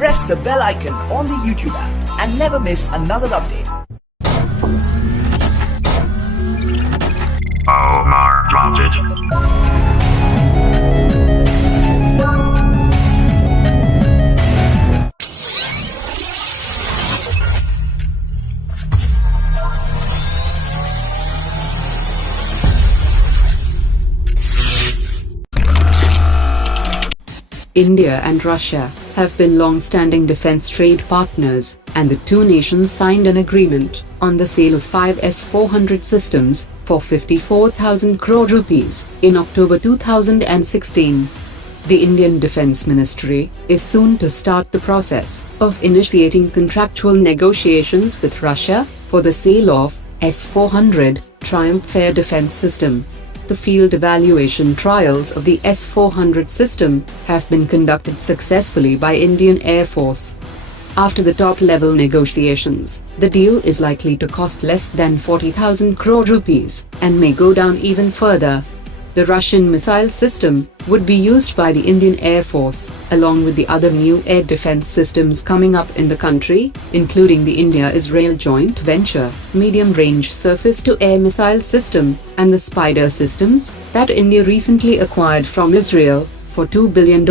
press the bell icon on the YouTube app and never miss another update. Omar dropped it. India and Russia have been long-standing defense trade partners, and the two nations signed an agreement on the sale of 5 S400 systems for 54,000 crore rupees in October 2016. The Indian Defence Ministry is soon to start the process of initiating contractual negotiations with Russia for the sale of S400 Triumph air defense system. The field evaluation trials of the S400 system have been conducted successfully by Indian Air Force. After the top-level negotiations, the deal is likely to cost less than 40,000 crore rupees and may go down even further. The Russian missile system would be used by the Indian Air Force, along with the other new air defense systems coming up in the country, including the India-Israel joint venture, medium-range surface-to-air missile system, and the Spider systems that India recently acquired from Israel for $2 billion.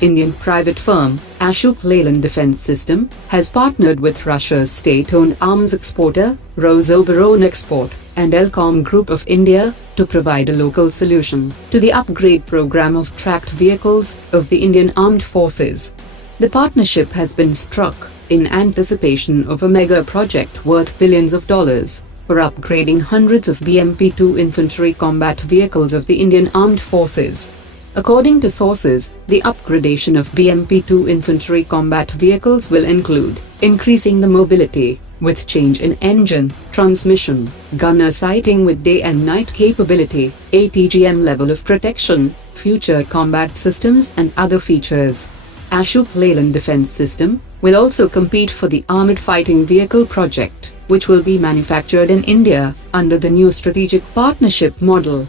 Indian private firm, Ashok Leyland Defense System, has partnered with Russia's state-owned arms exporter, Rosoboronexport, and ELCOM Group of India, to provide a local solution to the upgrade program of tracked vehicles of the Indian Armed Forces. The partnership has been struck in anticipation of a mega project worth billions of dollars for upgrading hundreds of BMP-2 infantry combat vehicles of the Indian Armed Forces. According to sources, the upgradation of BMP-2 infantry combat vehicles will include increasing the mobility, with change in engine, transmission, gunner sighting with day and night capability, ATGM level of protection, future combat systems and other features. Ashok Leyland Defense System will also compete for the Armored Fighting Vehicle project, which will be manufactured in India under the new strategic partnership model.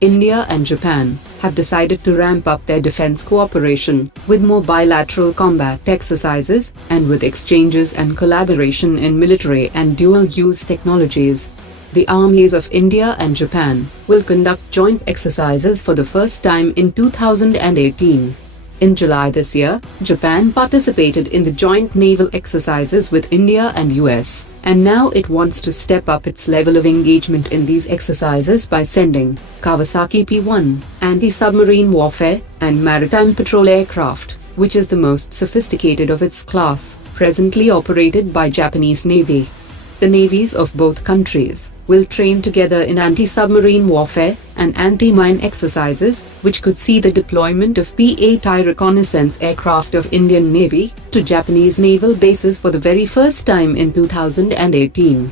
India and Japan have decided to ramp up their defense cooperation with more bilateral combat exercises and with exchanges and collaboration in military and dual-use technologies. The armies of India and Japan will conduct joint exercises for the first time in 2018. In July this year, Japan participated in the joint naval exercises with India and US, and now it wants to step up its level of engagement in these exercises by sending Kawasaki P-1 anti-submarine warfare and maritime patrol aircraft, which is the most sophisticated of its class, presently operated by Japanese Navy. The navies of both countries will train together in anti-submarine warfare and anti-mine exercises, which could see the deployment of P-8I reconnaissance aircraft of Indian Navy to Japanese naval bases for the very first time in 2018.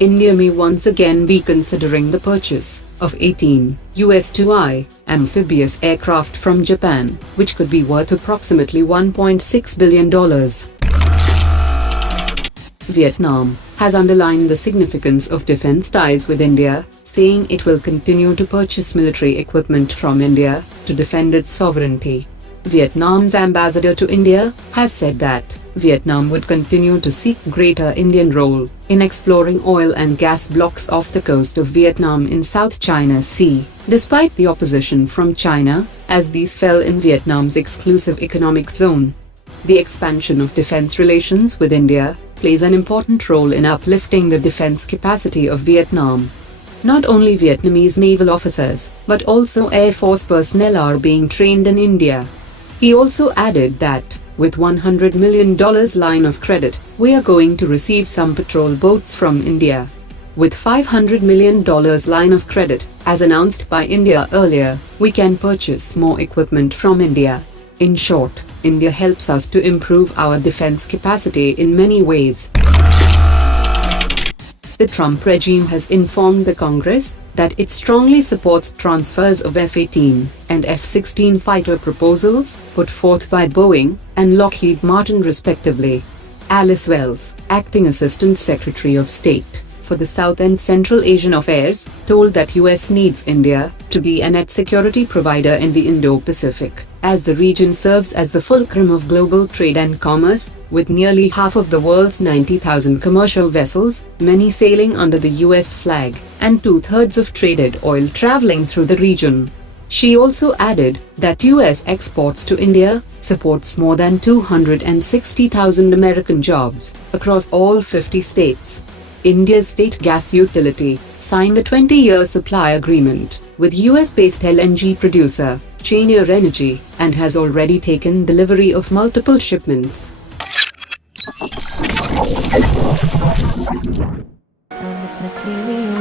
India may once again be considering the purchase of 18 US-2I amphibious aircraft from Japan, which could be worth approximately $1.6 billion. Vietnam has underlined the significance of defense ties with India, saying it will continue to purchase military equipment from India to defend its sovereignty. Vietnam's ambassador to India has said that Vietnam would continue to seek greater Indian role in exploring oil and gas blocks off the coast of Vietnam in South China Sea, despite the opposition from China, as these fell in Vietnam's exclusive economic zone. The expansion of defense relations with India plays an important role in uplifting the defense capacity of Vietnam. Not only Vietnamese naval officers, but also Air Force personnel are being trained in India. He also added that, with $100 million line of credit, we are going to receive some patrol boats from India. With $500 million line of credit, as announced by India earlier, we can purchase more equipment from India. In short, India helps us to improve our defense capacity in many ways. The Trump regime has informed the Congress that it strongly supports transfers of F-18 and F-16 fighter proposals put forth by Boeing and Lockheed Martin respectively. Alice Wells, Acting Assistant Secretary of State for the South and Central Asian Affairs, told that US needs India to be a net security provider in the Indo-Pacific, as the region serves as the fulcrum of global trade and commerce, with nearly half of the world's 90,000 commercial vessels, many sailing under the US flag, and 2/3 of traded oil traveling through the region. She also added that US exports to India supports more than 260,000 American jobs across all 50 states. India's state gas utility signed a 20-year supply agreement with US-based LNG producer Cheniere Energy and has already taken delivery of multiple shipments. Of this material